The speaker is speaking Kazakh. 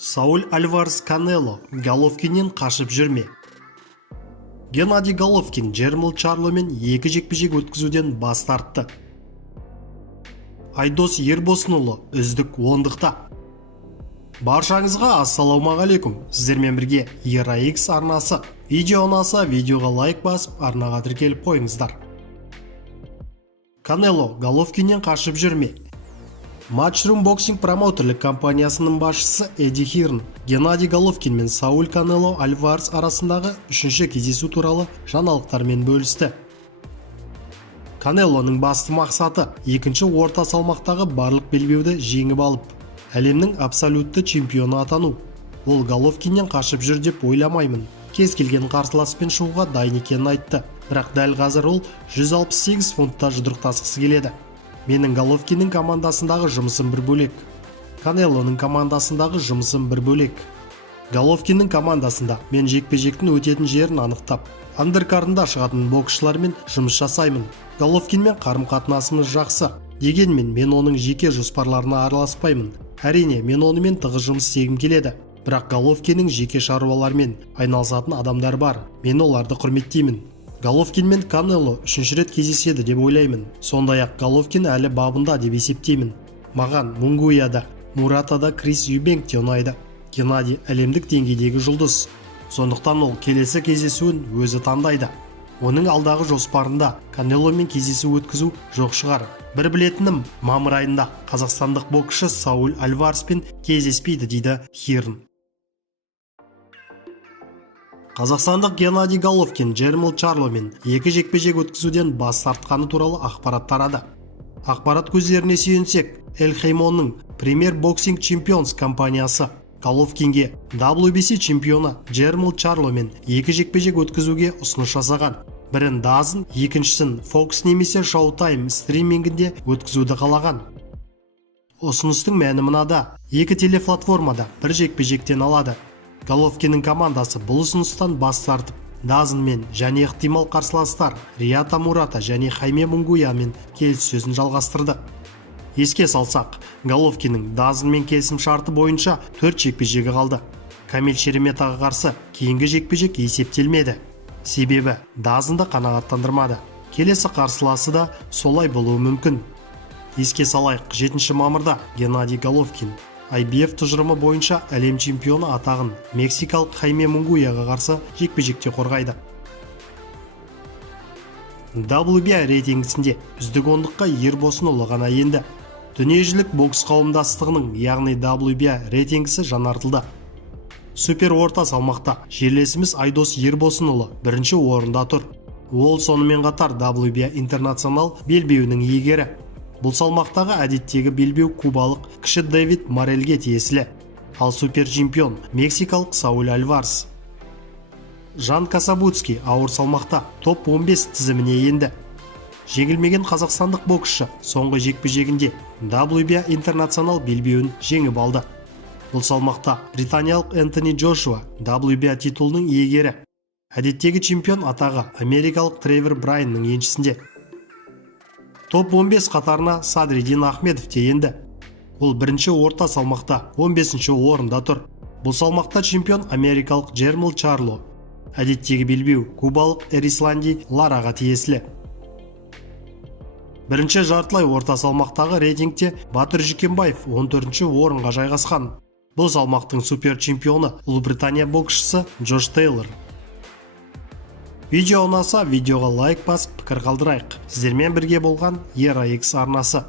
Сауль Альварес Канело Головкиннен қашып жүрме. Геннадий Головкин Джермал Чарломен екі жекпе-жек өткізуден бас тартты. Айдос Ербосынұлы үздік ондықта. Баршаңызға ассалаумағалейкум. Сіздермен бірге ERA-X арнасы. Видео ұнаса видеоға лайк басып, арнаға тіркеліп қойыңыздар. Канело Головкиннен қашып жүрме. Matchroom Boxing промоутерлік компаниясының басшысы Эдди Хирн Геннадий Головкин мен Сауль Канело Альварес арасындағы үшінші кездесу туралы жаңалықтармен бөлісті. Канелоның басты мақсаты екінші орта салмақтағы барлық белбеуді жеңіп алып, әлемнің абсолютті чемпионы атану. Ол Головкиннен қашып жүр деп ойламаймын. Кез келген қарсыласпен шығуға дайын екенін айтты. Бірақ дәл қазір ол 168 фунтта жұдырықтасқысы келеді. Менің Головкиннің командасындағы жұмысым бір бөлек. Канелоның командасындағы жұмысым бір бөлек. Головкиннің командасында мен жекпе-жектің өтетін жерін анықтап, андеркардында шығатын боксшылармен жұмыс жасаймын. Головкинмен қарым-қатынасымыз жақсы. Дегенмен мен оның жеке жоспарларына араласпаймын. Әрине, мен онымен тығыз жұмыс істегім келеді. Бірақ Головкиннің жеке шаруалармен айналысатын адамдар бар. Мен оларды құрметтеймін. Головкин мен Канело үшінші рет кездеседі деп ойлаймын. Сондай-ақ Головкин әлі бабында деп есептеймін. Маған Мунгуяда, Муратада Крис Юбенкте ұнайды. Геннадий әлемдік деңгейдегі жұлдыз. Сондықтан ол келесі кездесуін өзі таңдайды. Оның алдағы жоспарында Канеломен кездесу өткізу жоқ шығар. Бір білетінім, мамыр айында қазақстандық боксшы Сауль Альвареспен кездеспейді дейді Хирн. Қазақстандық Геннадий Головкин Джермал Чарломен екі жекпе-жек өткізуден бас тартқаны туралы ақпарат тарады. Ақпарат көздеріне сүйенсек, Эль Хеймонның Premier Boxing Champions компаниясы Головкинге WBC чемпионы Джермал Чарломен екі жекпе-жек өткізуге ұсыныс жасаған. Бірін DAZN, екіншісін Fox немесе Showtime стримингінде өткізуді қалаған. Ұсыныстың мәні мынада: екі телеплатформада бір жекпе-жектен алады. Головкиннің командасы бұл ұсыныстан бас тартып, DAZN мен және ықтимал қарсыластар Риата Мурата және Хайме Мунгуямен келіссөзін жалғастырды. Еске салсақ, Головкиннің DAZN мен келісім шарты бойынша 4 жекпе-жегі қалды. Камил Шереметаға қарсы кейінгі жекпе-жек есептелмеді. Себебі DAZN-ды қанағаттандырмады. Келесі қарсыласы да солай болуы мүмкін. Еске салайық, 7 мамырда Геннадий Головкин IBF тұжырымы бойынша әлем чемпионы атағын мексикалық Хайме Мунгуяға қарсы жекпе-жекте қорғайды. WBA рейтингісінде үздік ондыққа Ербосынұлы ғана енді. Дүниежүзілік бокс қауымдастығының, яғни WBA рейтингісі жаңартылды. Супер орта салмақта жерлесіміз Айдос Ербосынұлы бірінші орында тұр. Ол сонымен қатар WBA интернационал белбеуінің иегері. Бұл салмақтағы әдеттегі белбеу кубалық кіші Дэвид Морельге тиесілі. Ал супер чемпион мексикалық Сауль Альварес. Жан Касабутский ауыр салмақта топ 15 тізіміне енді. Жеңілмеген қазақстандық боксшы соңғы жекпе-жегінде WBA интернационал белбеуін жеңіп алды. Бұл салмақта британиялық Энтони Джошуа WBA титулының иегері. Әдеттегі чемпион атағы америкалық Тревор Брайанның еншісінде. Топ 15 қатарына Садриддин Ахмедов те енді. Ол бірінші орта салмақта 15-ші орында тұр. Бұл салмақта чемпион америкалық Джермал Чарло. Әдеттегі белбеу кубалық Эрисланди Лараға тиесілі. Бірінші жартылай орта салмақтағы рейтингте Батыр Жүкембаев 14-ші орынға жайғасқан. Бұл салмақтың супер чемпионы Ұлыбритания боксшысы Джош Тейлор. Видео ұнаса видеоға лайк басып пікір қалдырайық. Сіздермен бірге болған ERA-X арнасы.